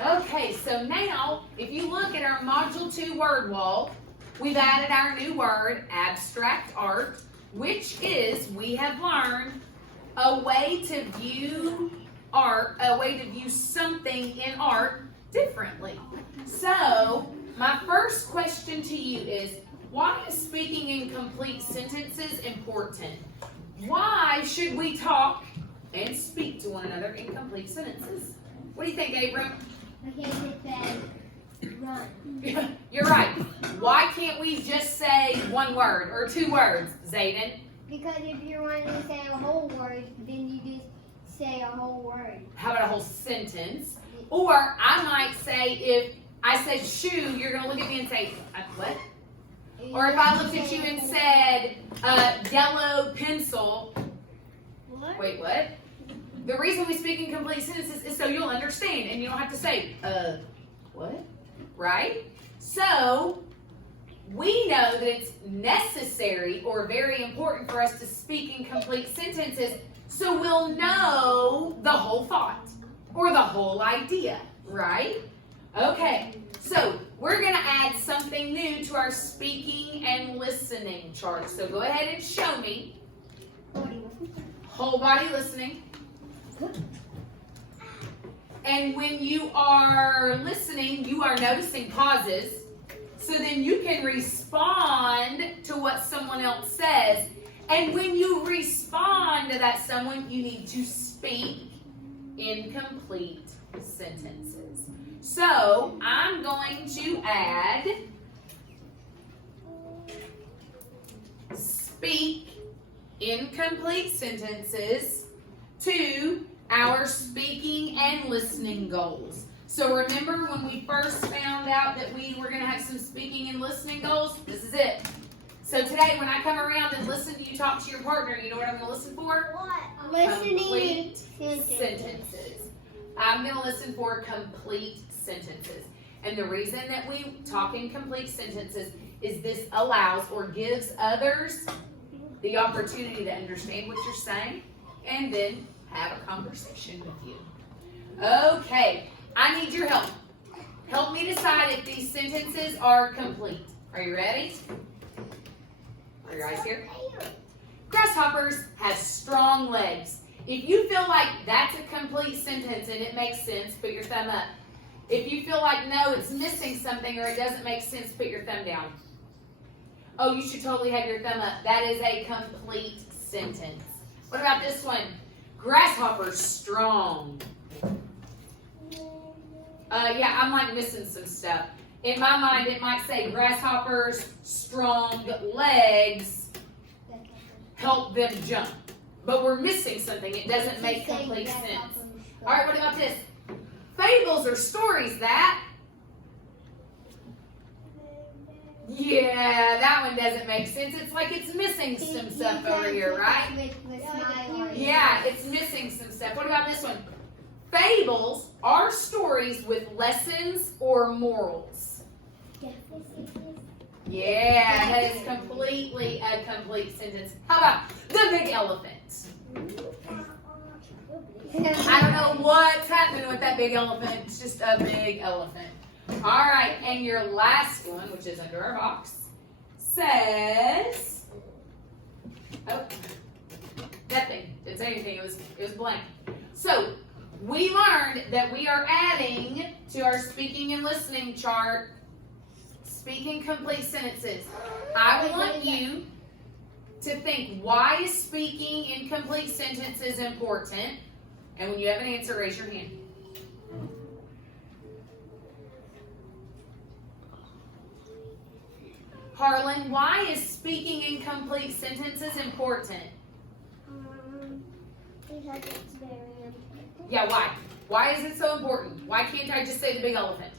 Okay, so now, if you look at our Module 2 word wall, we've added our new word, abstract art, which is, we have learned, a way to view art, a way to view something in art differently. So, my first question to you is, why is speaking in complete sentences important? Why should we talk and speak to one another in complete sentences? What do you think, Abram? Because it says run. You're right. Why can't we just say one word or two words, Zayden? Because if you're wanting to say a whole word, then you just say a whole word. How about a whole sentence? Or I might say, if I said shoe, you're going to look at me and say, what? Or if I looked at you and said yellow pencil. What? Wait, what? The reason we speak in complete sentences is so you'll understand and you don't have to say, what? Right? So, we know that it's necessary or very important for us to speak in complete sentences so we'll know the whole thought or the whole idea, right? Okay, so we're going to add something new to our speaking and listening chart. So go ahead and show me. Whole body listening. And when you are listening, you are noticing pauses. So then you can respond to what someone else says. And when you respond to that someone, you need to speak in complete sentences. So I'm going to add speak in complete sentences to our speaking and listening goals. So remember when we first found out that we were going to have some speaking and listening goals? This is it. So today when I come around and listen to you talk to your partner, you know what I'm going to listen for? What? Listening Complete sentences. I'm going to listen for complete sentences. And the reason that we talk in complete sentences is this allows or gives others the opportunity to understand what you're saying and then have a conversation with you. Okay, I need your help. Help me decide if these sentences are complete. Are you ready? Are your eyes here? Grasshoppers have strong legs. If you feel like that's a complete sentence and it makes sense, put your thumb up. If you feel like, no, it's missing something or it doesn't make sense, put your thumb down. Oh, you should totally have your thumb up. That is a complete sentence. What about this one? Grasshoppers strong. Yeah, I'm like missing some stuff. In my mind, it might say grasshoppers strong legs help them jump. But we're missing something. It doesn't make complete sense. All right, what about this? Fables are stories that... Yeah, that one doesn't make sense. It's like it's missing some stuff over here, right? Yeah, it's missing some stuff. What about this one? Fables are stories with lessons or morals. Yeah, that is completely a complete sentence. How about the big elephant? I don't know what's happening with that big elephant. It's just a big elephant. All right, and your last one, which is under our box, says, oh, nothing. Didn't say anything. It was blank. So we learned that we are adding to our speaking and listening chart speaking complete sentences. I want you to think, why is speaking in complete sentences important? And when you have an answer, raise your hand. Harlan, why is speaking in complete sentences important? Because it's very important. Yeah, why? Why is it so important? Why can't I just say the big elephant?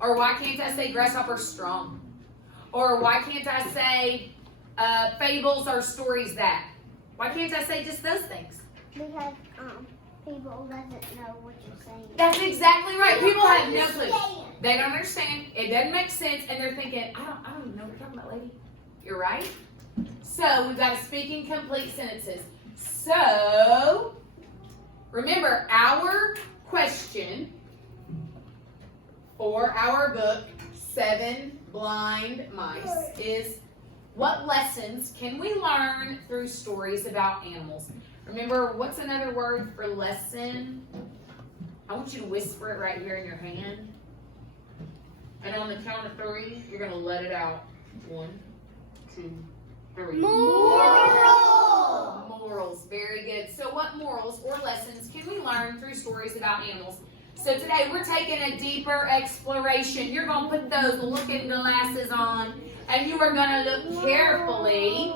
Or why can't I say grasshopper strong? Or why can't I say fables are stories that? Why can't I say just those things? Because people doesn't know what you're saying. That's exactly right. People have no clue. They don't understand. It doesn't make sense, and they're thinking, I don't even know what you're talking about, lady. You're right. So we've got to speak in complete sentences. So remember, our question for our book, 7 Blind Mice, is what lessons can we learn through stories about animals? Remember, what's another word for lesson? I want you to whisper it right here in your hand. And on the count of 3, you're going to let it out. 1, 2, 3. Moral. Morals. Very good. So what morals or lessons can we learn through stories about animals? So today we're taking a deeper exploration. You're going to put those looking glasses on, and you are going to look carefully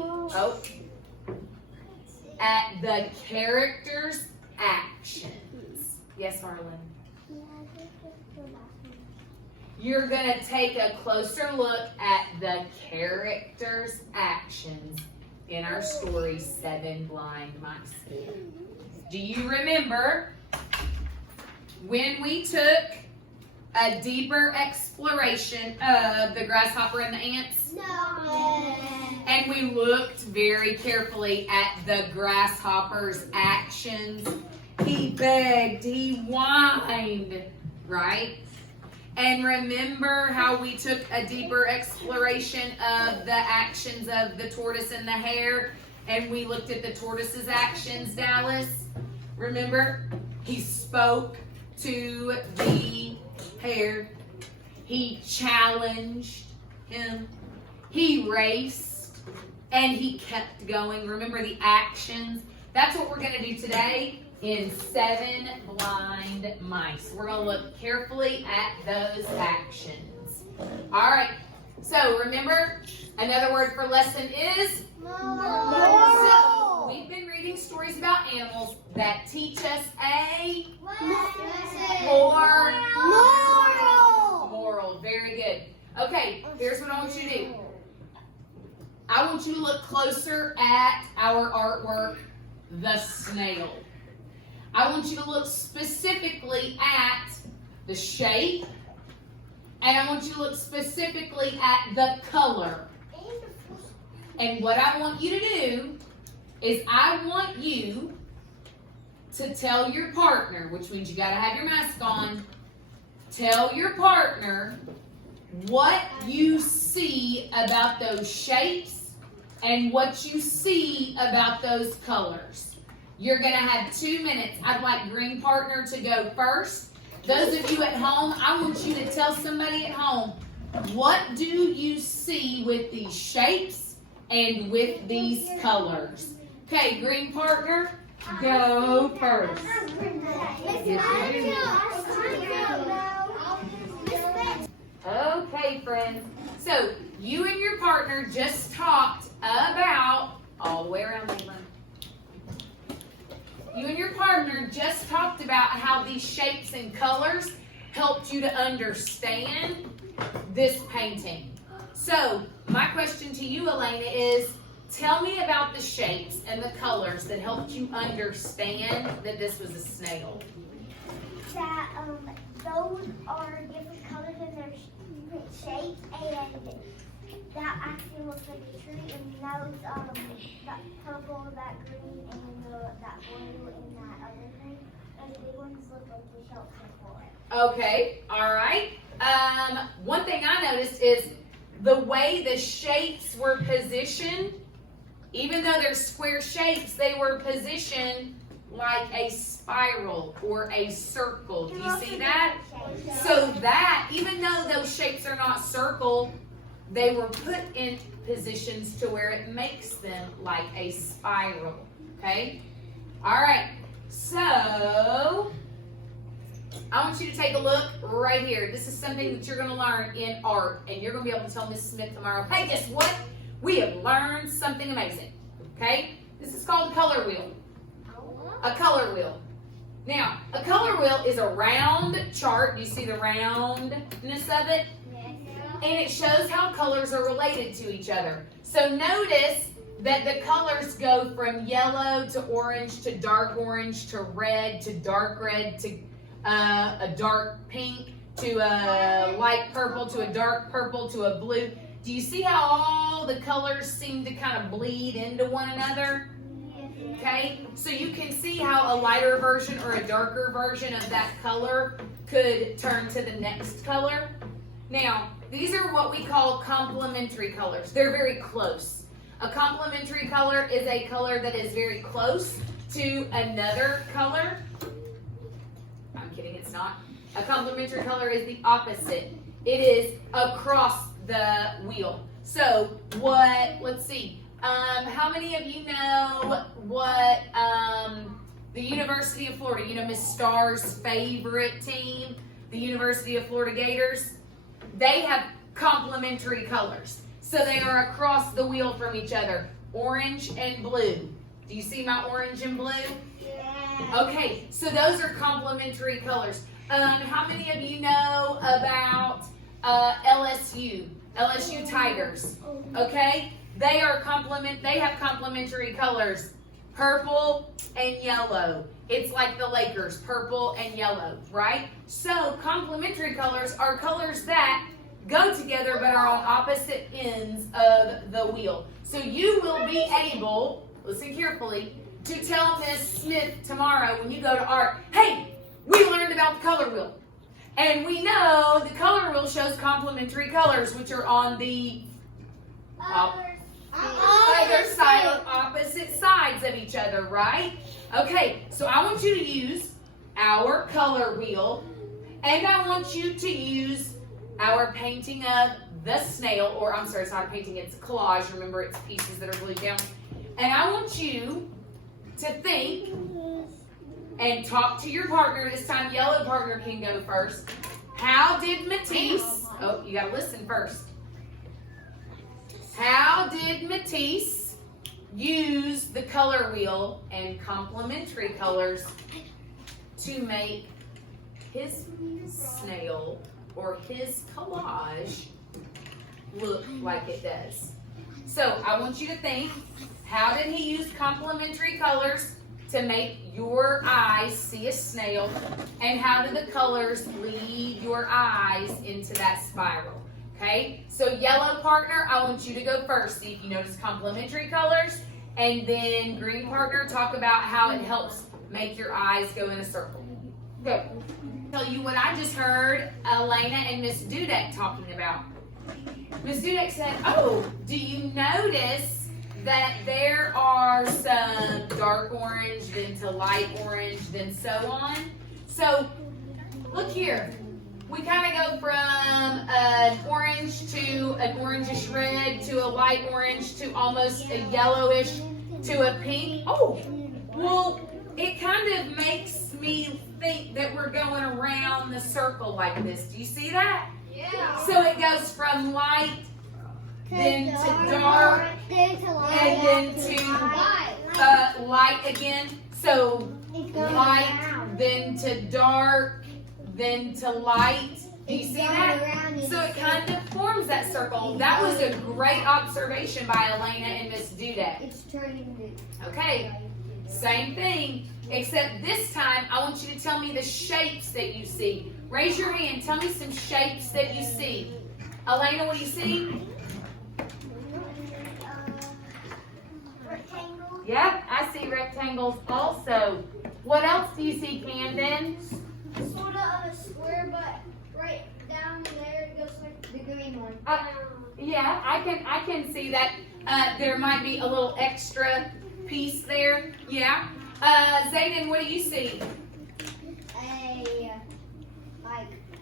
at the characters' actions. Yes, Harlan? You're going to take a closer look at the characters' actions in our story, 7 Blind Mice. Do you remember when we took a deeper exploration of the grasshopper and the ants? No. And we looked very carefully at the grasshopper's actions. He begged, he whined, right? And remember how we took a deeper exploration of the actions of the tortoise and the hare? And we looked at the tortoise's actions, Dallas? Remember? He spoke to the hare. He challenged him. He raced. And he kept going. Remember the actions? That's what we're going to do today in 7 Blind Mice. We're going to look carefully at those actions. All right. So remember, another word for lesson is Moral. So we've been reading stories about animals that teach us a moral. Very good. Okay, here's what I want you to do. I want you to look closer at our artwork, the snail. I want you to look specifically at the shape, and I want you to look specifically at the color. And what I want you to do is I want you to tell your partner, which means you got to have your mask on, tell your partner what you see about those shapes and what you see about those colors. You're going to have 2 minutes. I'd like green partner to go first. Those of you at home, I want you to tell somebody at home, what do you see with these shapes and with these colors? Okay, green partner, go first. Okay, friends. So, you and your partner just talked about, all the way around, Leland. You and your partner just talked about how these shapes and colors helped you to understand this painting. So, my question to you, Elena, is tell me about the shapes and the colors that helped you understand that this was a snail. That those are different colors and they're different shapes, and that actually looks like a tree, and those that purple, that green, and that blue, and that other thing, and the big ones look like the shells before. Okay, all right. One thing I noticed is the way the shapes were positioned. Even though they're square shapes, they were positioned like a spiral or a circle. Do you see that? So that, even though those shapes are not circle, they were put in positions to where it makes them like a spiral. Okay? All right. So, I want you to take a look right here. This is something that you're going to learn in art, and you're going to be able to tell Miss Smith tomorrow, hey, guess what? We have learned something amazing. Okay? This is called a color wheel. A color wheel. Now, a color wheel is a round chart. You see the roundness of it? And it shows how colors are related to each other. So notice that the colors go from yellow to orange to red to dark red to a dark pink to a light purple to a dark purple to a blue. Do you see how all the colors seem to kind of bleed into one another? Okay, so you can see how a lighter version or a darker version of that color could turn to the next color. Now, these are what we call complementary colors. They're very close. A complementary color is a color that is very close to another color. I'm kidding, it's not. A complementary color is the opposite. It is across the wheel. So let's see. How many of you know what the University of Florida, you know Miss Starr's favorite team, the University of Florida Gators? They have complementary colors. So they are across the wheel from each other, orange and blue. Do you see my orange and blue? Yeah. Okay, so those are complementary colors. How many of you know about LSU Tigers? Okay, they have complementary colors, purple and yellow. It's like the Lakers, purple and yellow, right? So complementary colors are colors that go together but are on opposite ends of the wheel. So you will be able, listen carefully, to tell Miss Smith tomorrow when you go to art, hey, we learned about the color wheel. And we know the color wheel shows complementary colors, which are on the other side, or opposite sides of each other, right? Okay, so I want you to use our color wheel, and I want you to use our painting of the snail, or I'm sorry, it's not a painting, it's a collage. Remember, it's pieces that are glued down. And I want you to think and talk to your partner. This time, yellow partner can go first. How did Matisse, oh, you gotta listen first. How did Matisse use the color wheel and complementary colors to make his snail or his collage look like it does? So I want you to think, how did he use complementary colors to make your eyes see a snail, and how do the colors lead your eyes into that spiral? Okay, so yellow partner, I want you to go first. See if you notice complementary colors, and then green partner, talk about how it helps make your eyes go in a circle. Go. Tell you what I just heard Elena and Miss Dudek talking about. Miss Dudek said, oh, do you notice that there are some dark orange, then to light orange, then so on? So look here. We kind of go from an orange to an orangish red to a light orange to almost a yellowish to a pink. Oh, well, it kind of makes me think that we're going around the circle like this. Do you see that? Yeah. So it goes from light, then to dark, and then to light again. So light, then to dark, then to light. Do you see that? So it kind of forms that circle. That was a great observation by Elena and Miss Dudek. It's turning. Okay, same thing, except this time I want you to tell me the shapes that you see. Raise your hand. Tell me some shapes that you see. Elena, what do you see? Rectangle. Yep, I see rectangles also. What else do you see, Camden? Sort of a square, but right down there it goes like the green one. Yeah, I can see that. There might be a little extra piece there. Yeah. Zayden, what do you see?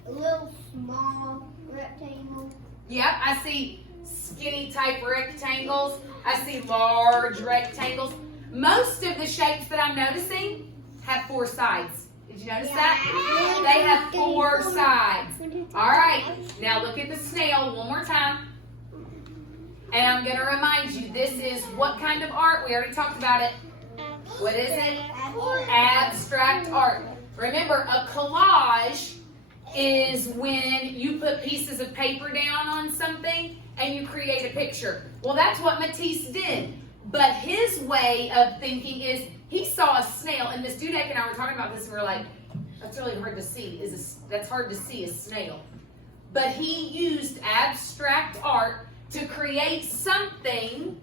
A little small rectangle. Yep, I see skinny type rectangles. I see large rectangles. Most of the shapes that I'm noticing have 4 sides. Did you notice that? They have 4 sides. All right, now look at the snail one more time. And I'm going to remind you, this is what kind of art? We already talked about it. What is it? Abstract art. Remember, a collage is when you put pieces of paper down on something and you create a picture. Well, that's what Matisse did. But his way of thinking is, he saw a snail, and Miss Dudek and I were talking about this, and we were like, that's really hard to see. That's hard to see, a snail. But he used abstract art to create something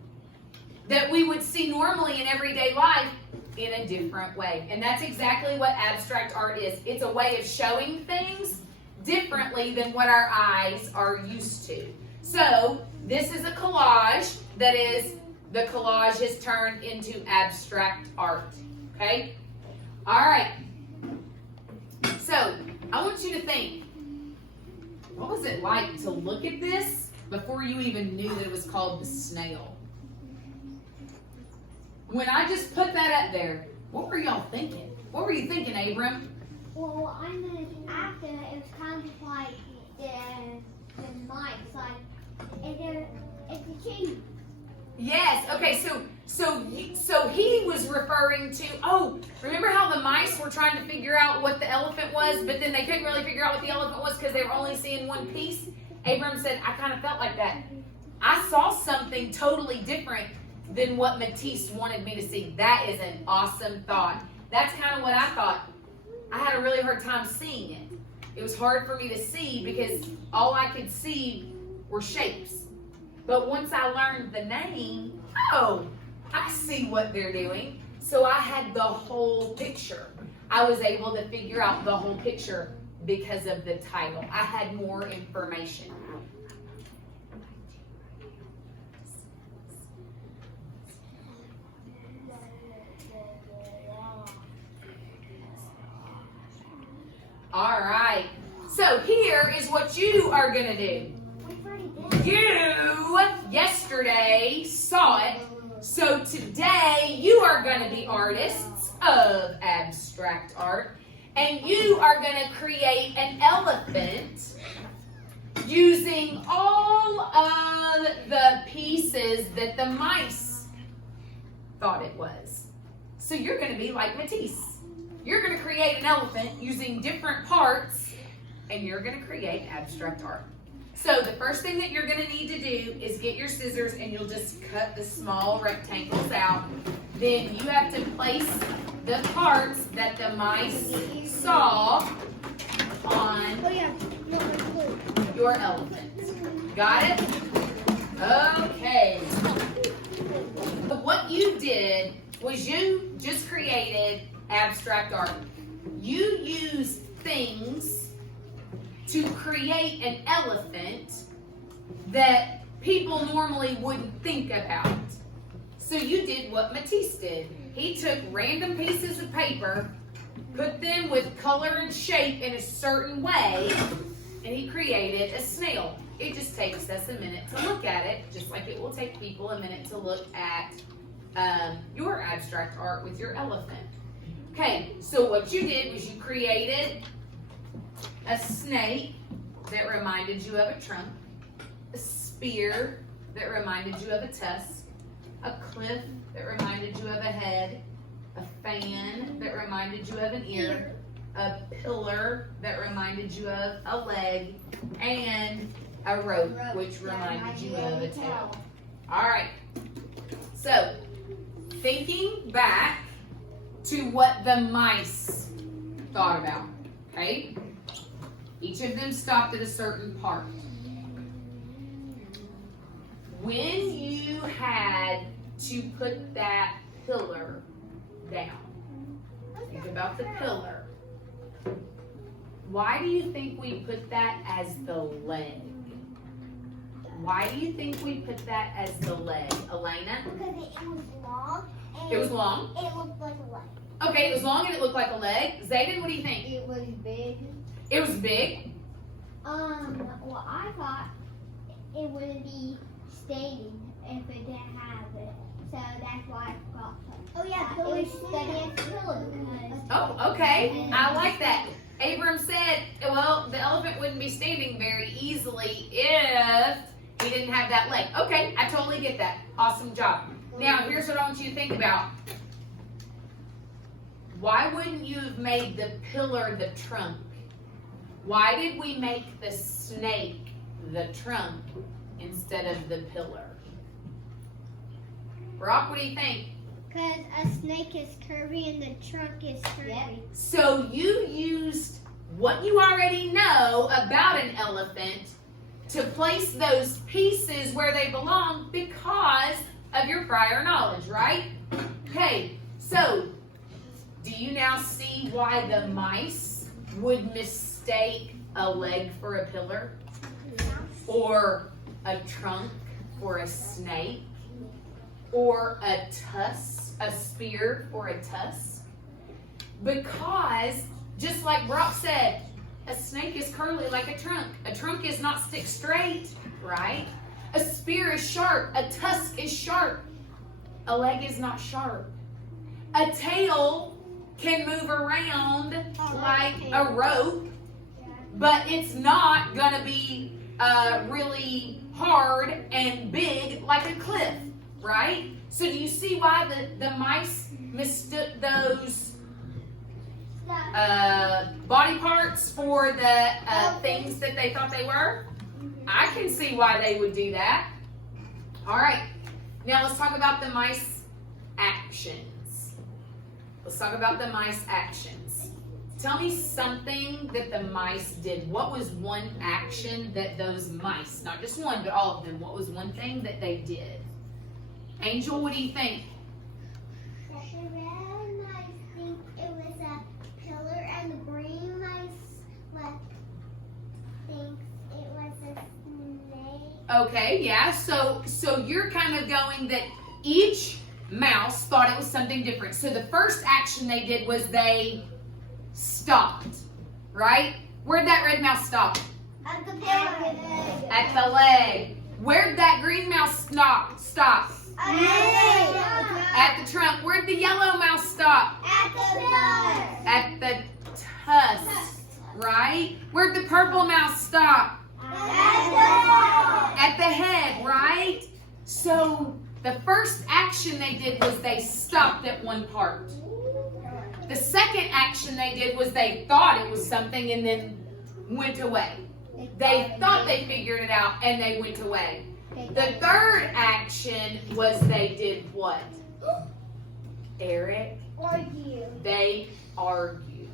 that we would see normally in everyday life, in a different way. And that's exactly what abstract art is. It's a way of showing things differently than what our eyes are used to. So this is a collage that is, the collage is turned into abstract art. Okay? All right. So I want you to think, what was it like to look at this before you even knew that it was called the snail? When I just put that up there, what were y'all thinking? What were you thinking, Abram? Well, I'm gonna after it was kind of like the mice, like it's a king. Yes. Okay. So he was referring to. Oh, remember how the mice were trying to figure out what the elephant was, but then they couldn't really figure out what the elephant was because they were only seeing one piece. Abram said, "I kind of felt like that. I saw something totally different than what Matisse wanted me to see." That is an awesome thought. That's kind of what I thought. I had a really hard time seeing it. It was hard for me to see because all I could see were shapes. But once I learned the name, oh, I see what they're doing. So I had the whole picture. I was able to figure out the whole picture because of the title. I had more information. All right. So here is what you are going to do. You, yesterday, saw it. So today, you are going to be artists of abstract art. And you are going to create an elephant using all of the pieces that the mice thought it was. So you're going to be like Matisse. You're going to create an elephant using different parts, and you're going to create abstract art. So the first thing that you're going to need to do is get your scissors, and you'll just cut the small rectangles out. Then you have to place the parts that the mice saw on your elephant. Got it? Okay. What you did was you just created abstract art. You used things to create an elephant that people normally wouldn't think about. So you did what Matisse did. He took random pieces of paper, put them with color and shape in a certain way, and he created a snail. It just takes us a minute to look at it, just like it will take people a minute to look at your abstract art with your elephant. Okay, so what you did was you created a snake that reminded you of a trunk, a spear that reminded you of a tusk, a cliff that reminded you of a head, a fan that reminded you of an ear, a pillar that reminded you of a leg, and a rope which reminded you of a tail. All right, so thinking back to what the mice thought about, okay? Each of them stopped at a certain part. When you had to put that pillar down, think about the pillar. Why do you think we put that as the leg? Why do you think we put that as the leg, Elena? Because it was long. And It was long? It looked like a leg. Okay, it was long and it looked like a leg. Zayden, what do you think? It was big. It was big? Well, I thought it would be standing if it didn't have it. So that's why I thought Oh yeah, it was standing as a pillow. Oh, okay. I like that. Abram said, well, the elephant wouldn't be standing very easily if he didn't have that leg. Okay, I totally get that. Awesome job. Now, here's what I want you to think about. Why wouldn't you have made the pillar the trunk? Why did we make the snake the trunk instead of the pillar? Brock, what do you think? Because a snake is curvy and the trunk is curvy. So you used what you already know about an elephant to place those pieces where they belong because of your prior knowledge, right? Okay, so do you now see why the mice would mistake a leg for a pillar? Or a trunk for a snake? Or a spear for a tusk? Because, just like Brock said, a snake is curly like a trunk. A trunk is not stick straight, right? A spear is sharp. A tusk is sharp. A leg is not sharp. A tail can move around like a rope, but it's not going to be really hard and big like a cliff, right? So do you see why the mice mistook those body parts for the things that they thought they were? I can see why they would do that. All right, now let's talk about the mice actions. Let's talk about the mice actions. Tell me something that the mice did. What was one action that those mice, not just one, but all of them, what was one thing that they did? Angel, what do you think? The red mice think it was a pillar, and the green mice thinks it was a snake. Okay, yeah, so you're kind of going that each mouse thought it was something different. So the first action they did was they stopped, right? Where'd that red mouse stop? At the pillar. At the leg. Where'd that green mouse stop? At the trunk. Where'd the yellow mouse stop? At the pillar. At the tusk, right? Where'd the purple mouse stop? At the head, right? So the first action they did was they stopped at one part. The second action they did was they thought it was something and then went away. They thought they figured it out and they went away. The third action was they did what? Eric? Argue. They argued.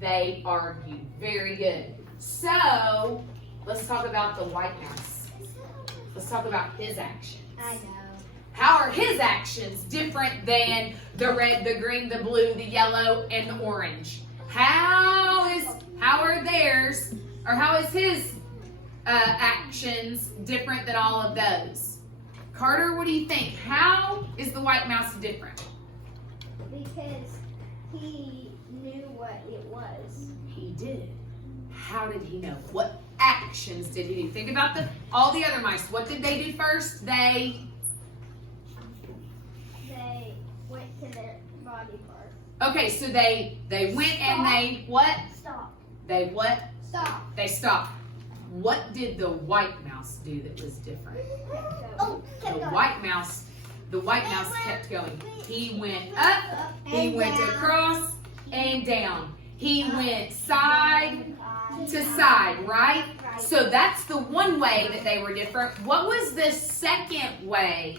They argued. Very good. So, let's talk about the white mouse. Let's talk about his actions. I know. How are his actions different than the red, the green, the blue, the yellow, and the orange? How are theirs, or how is his actions different than all of those? Carter, what do you think? How is the white mouse different? Because he knew what it was. He did. How did he know? What actions did he do? Think about all the other mice. What did they do first? They went to their body part. Okay, so they went and they what? Stop. They what? Stop. They stopped. What did the white mouse do that was different? Oh, The white mouse kept going. He went up, he went across and down. He went side to side, right? So that's the one way that they were different. What was the second way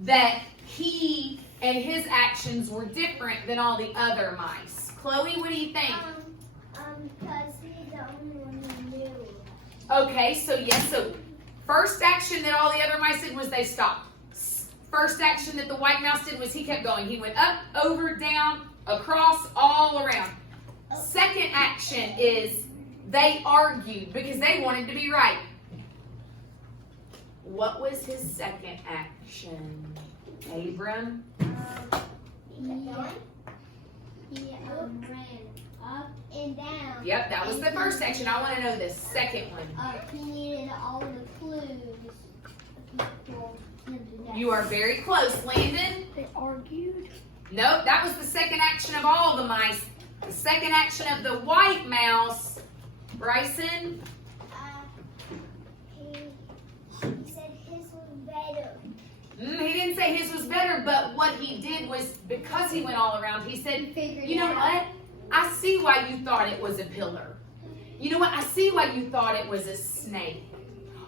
that he and his actions were different than all the other mice? Chloe, what do you think? Because he's the only one who knew. Okay, so yes, so first action that all the other mice did was they stopped. First action that the white mouse did was he kept going. He went up, over, down, across, all around. Second action is they argued because they wanted to be right. What was his second action? Abram? He ran up and down. Yep, that was the first action. I want to know the second one. He needed all the clues for him to know. You are very close, Landon. They argued. Nope, that was the second action of all the mice. The second action of the white mouse, Bryson? He said his was better. He didn't say his was better, but what he did was, because he went all around, he said, you know what? I see why you thought it was a pillar. You know what? I see why you thought it was a snake.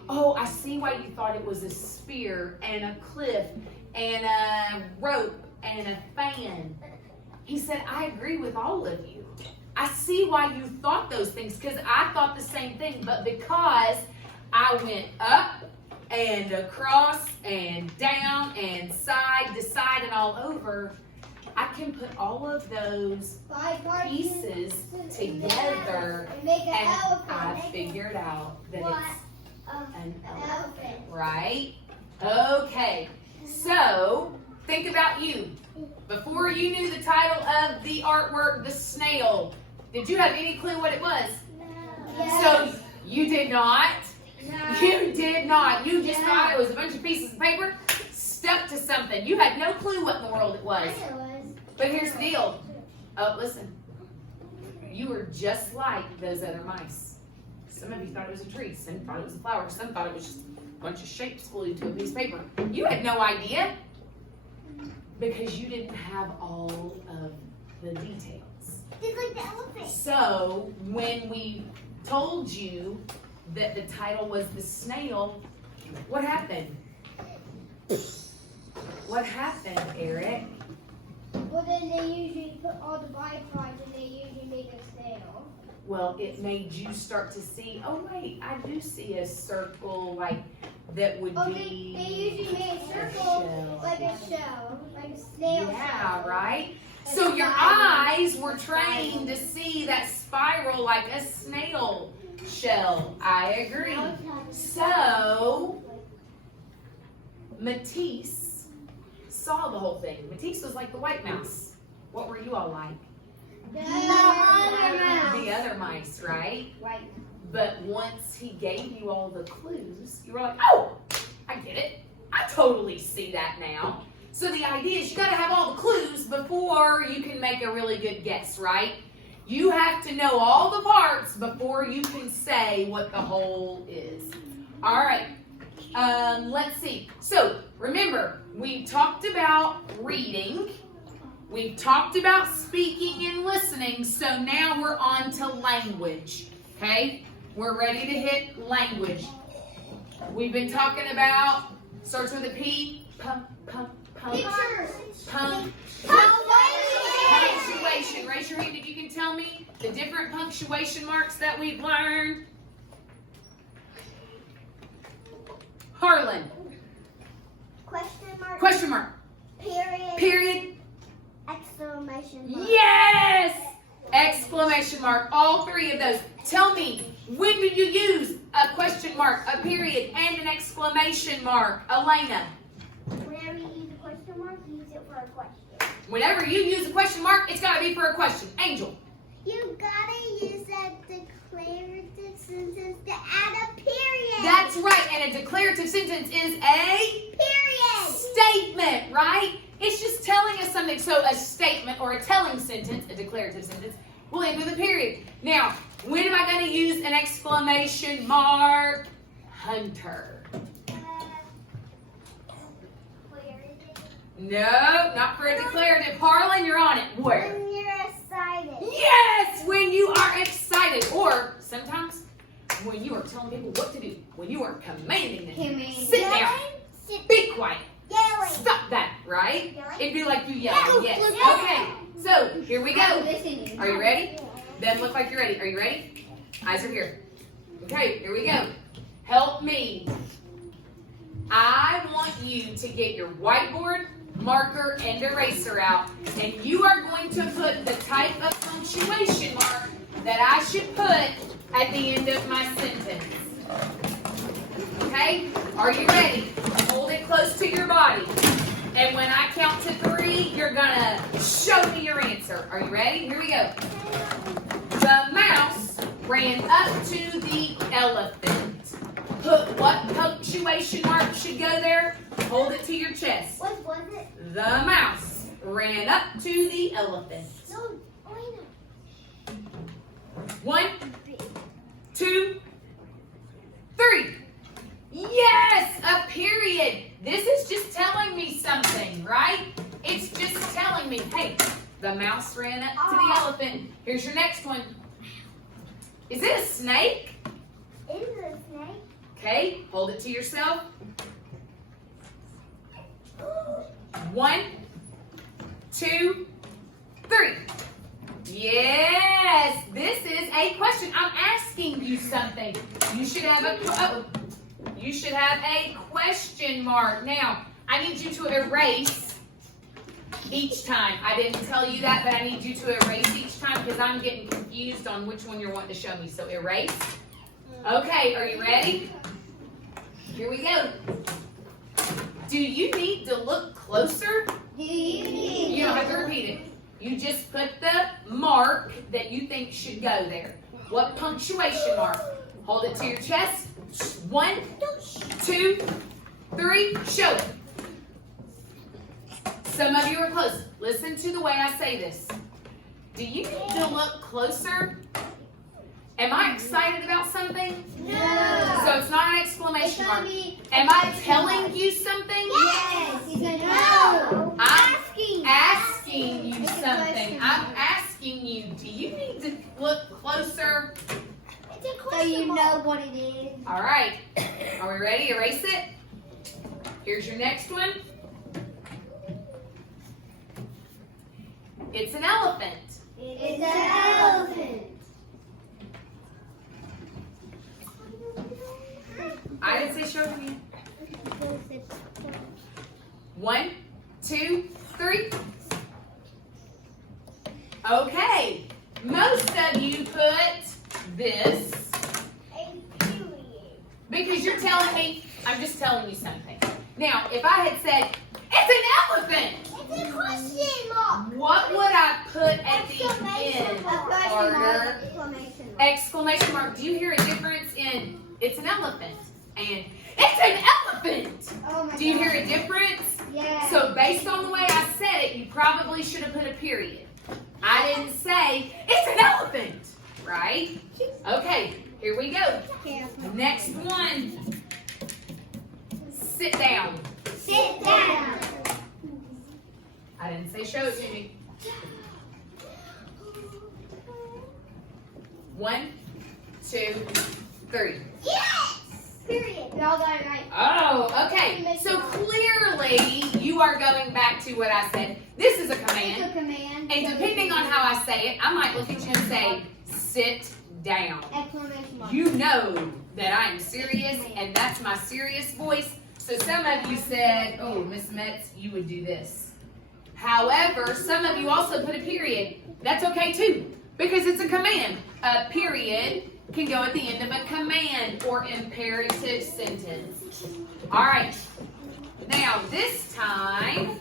Oh, I see why you thought it was a spear and a cliff and a rope and a fan. He said, I agree with all of you. I see why you thought those things, because I thought the same thing, but because I went up and across and down and side to side and all over, I can put all of those pieces together, and make an and elephant. I figured out that What? it's an Elephant. right? Okay, so think about you. Before you knew the title of the artwork, The Snail, did you have any clue what it was? Yes. So you did not. No. You did not. You just thought it was a bunch of pieces of paper stuck to something. You had no clue what in the world it was. But here's the deal. Oh, listen. You were just like those other mice. Some of you thought it was a tree. Some thought it was a flower. Some thought it was just a bunch of shapes glued to a piece of paper. You had no idea because you didn't have all of the details. It's like the elephant. So when we told you that the title was The Snail, what happened? What happened, Eric? Well, then they usually put all the bipods and they usually make a snail. Well, it made you start to see, oh wait, I do see a circle like that would Oh, be they usually make a circle shell. like a shell, like a snail Yeah, shell. right? Like So a your spiral. eyes were trained to see that spiral like a snail shell. I agree. So Matisse saw the whole thing. Matisse was like the white mouse. What were you all like? The other mouse. The other mice, right? White. But once he gave you all the clues, you were like, oh, I get it. I totally see that now. So the idea is you got to have all the clues before you can make a really good guess, right? You have to know all the parts before you can say what the whole is. All right. Let's see. So remember, we talked about reading. We've talked about speaking and listening. So now we're on to language. Okay? We're ready to hit language. We've been talking about, starts with a P, pump. Pictures. Pump. Punctuation. Punctuation. Raise your hand if you can tell me the different punctuation marks that we've learned. Harlan. Question mark. Question mark. Period. Period. Exclamation mark. Yes! Exclamation mark. All three of those. Tell me, when do you use a question mark, a period, and an exclamation mark? Elena. Whenever you use a question mark, use it for a question. Whenever you use a question mark, it's got to be for a question. Angel. You gotta use a declarative sentence to add a period. That's right. And a declarative sentence is a period. statement, right? It's just telling us something. So a statement or a telling sentence, a declarative sentence, will end with a period. Now, when am I going to use an exclamation mark? Hunter. No, not for a declarative. Harlan, you're on it. Where? When you're excited. Yes, when you are excited. Or sometimes when you are telling people what to do. When you are commanding them. Sit down. Be quiet. Yelling. Stop that, right? Yelling? It'd be like you yelling. Yes. Yeah. Okay, so here we go. Listening. Are you ready? Then look like you're ready. Are you ready? Eyes are here. Okay, here we go. Help me. I want you to get your whiteboard, marker, and eraser out, and you are going to put the type of punctuation mark that I should put at the end of my sentence. Okay? Are you ready? Hold it close to your body. And when I count to 3, you're gonna show me your answer. Are you ready? Here we go. The mouse ran up to the elephant. Put what punctuation mark should go there? Hold it to your chest. What was it? The mouse ran up to the elephant. No, wait. 1, 2, 3. Yes, a period. This is just telling me something, right? It's just telling me, hey, the mouse ran up to the elephant. Here's your next one. Is it a snake? Is it a snake? Okay, hold it to yourself. 1, 2, 3. Yes, this is a question. I'm asking you something. You should have a question mark. Now, I need you to erase Each time. I didn't tell you that, but I need you to erase each time because I'm getting confused on which one you're wanting to show me. So erase. Okay, are you ready? Here we go. Do you need to look closer? You don't have to repeat it. You just put the mark that you think should go there. What punctuation mark? Hold it to your chest. 1, 2, 3, show it. Some of you are close. Listen to the way I say this. Do you need to look closer? Am I excited about something? No. So it's not an exclamation mark. Am I telling you something? Yes. No. I'm asking you something. I'm asking you, do you need to look closer? So you know what it is. All right. Are we ready? Erase it. Here's your next one. It's an elephant. It's an elephant. I didn't say show it to me. 1, 2, 3. Okay. Most of you put this because you're telling me, I'm just telling you something. Now, if I had said, it's an elephant, It's a question mark. what would I put at the end, A question Carter? mark. Exclamation mark. Exclamation mark. Do you hear a difference in it's an elephant and it's an elephant? Oh my Do you hear God. a difference? Yeah. So based on the way I said it, you probably should have put a period. I didn't say it's an elephant, right? Okay, here we go. Next one. Sit down. Sit down. I didn't say show it to me. 1, 2, 3. Yes. Period. We all got it right. Oh, okay. So clearly you are going back to what I said. This is a It's command. a command. And depending on how I say it, I might look at you and say, sit down. Exclamation mark. You know that I am serious, and that's my serious voice. So some of you said, oh, Miss Metz, you would do this. However, some of you also put a period. That's okay too, because it's a command. A period can go at the end of a command or imperative sentence. All right. Now, this time,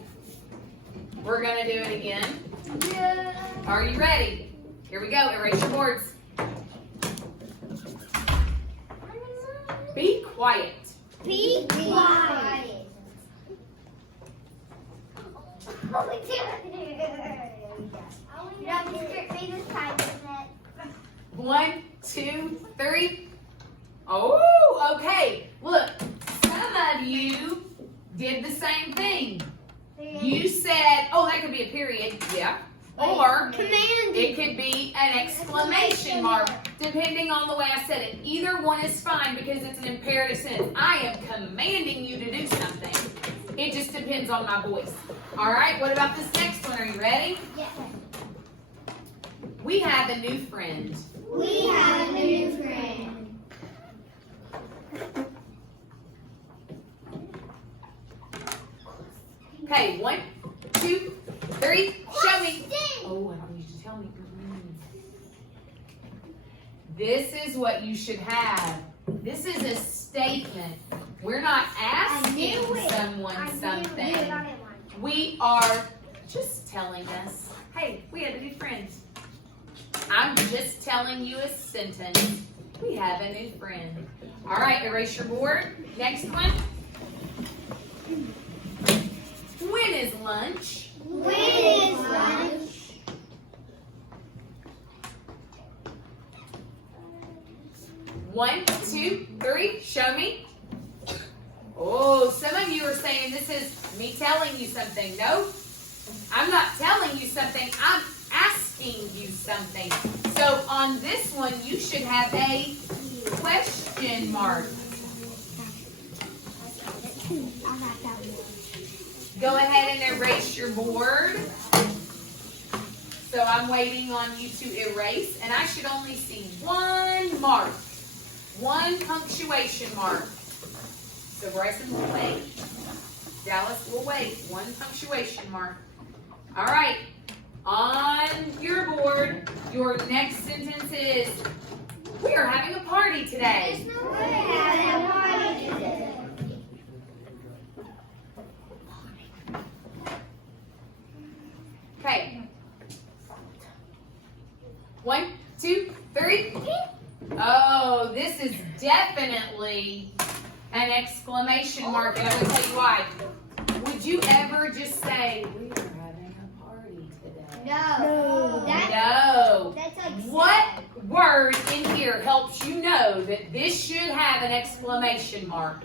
we're going to do it again. Are you ready? Here we go. Erase your boards. Be quiet. Be quiet. You don't get me this time, isn't it? 1, 2, 3. Oh, okay. Look, some of you did the same thing. You said, oh, that could be a period. Yeah. Or it could be an exclamation mark, depending on the way I said it. Either one is fine because it's an imperative sentence. I am commanding you to do something. It just depends on my voice. All right, what about this next one? Are you ready? Yes. We have a new friend. We have a new friend. Okay, 1, 2, 3, show me. Oh, I don't need you to tell me. This is what you should have. This is a statement. We're not asking someone something. We are just telling us, hey, we have a new friend. I'm just telling you a sentence. We have a new friend. All right, erase your board. Next one. When is lunch? When is lunch? One, two, three, show me. Oh, some of you are saying this is me telling you something. No, I'm not telling you something. I'm asking you something. So on this one, you should have a question mark. Go ahead and erase your board. So I'm waiting on you to erase, and I should only see one mark, one punctuation mark. So Bryson will wait. Dallas will wait. One punctuation mark. All right. On your board, your next sentence is, we are having a party today. Okay. 1, 2, 3. Oh, this is definitely an exclamation mark, and I'm going to tell you why. Would you ever just say, we are having a party today? No. No. That's like What word in here helps you know that this should have an exclamation mark?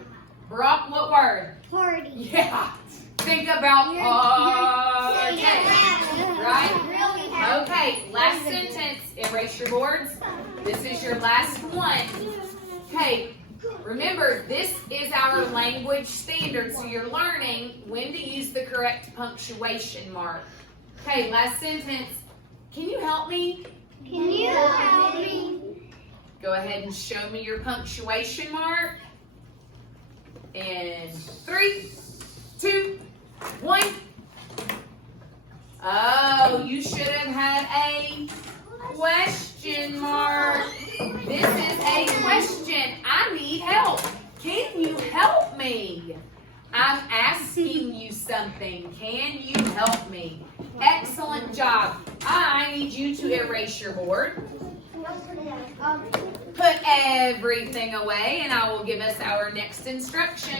Brock, what word? party. Yeah. Think about party. Right? Okay, last sentence. Erase your boards. This is your last one. Okay, remember, this is our language standard, so you're learning when to use the correct punctuation mark. Okay, last sentence. Can you help me? Can you help me? Go ahead and show me your punctuation mark. And 3, 2, 1. Oh, you should have had a question mark. This is a question. I need help. Can you help me? I'm asking you something. Can you help me? Excellent job. I need you to erase your board. Put everything away, and I will give us our next instruction.